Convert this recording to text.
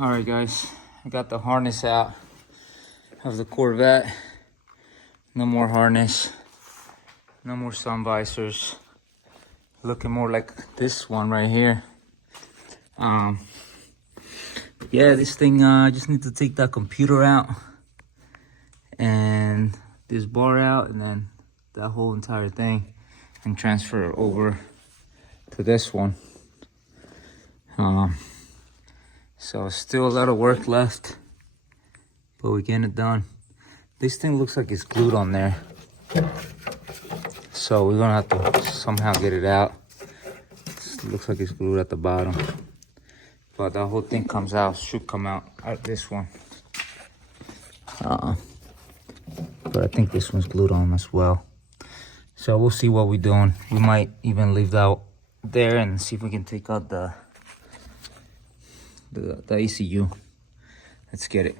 Alright guys, I got the harness out of the Corvette. No more harness, no more sun visors. Looking more like this one right here. Yeah, this thing, I just need to take that computer out and this bar out and then that whole entire thing and transfer it over to this one. So still a lot of work left, but we're getting it done. This thing looks like it's glued on there, so we're gonna have to somehow get it out. It looks like it's glued at the bottom, but that whole thing comes out, should come out this one. But I think this one's glued on as well. So we'll see what we're doing. We might even leave that there and see if we can take out the ECU. Let's get it.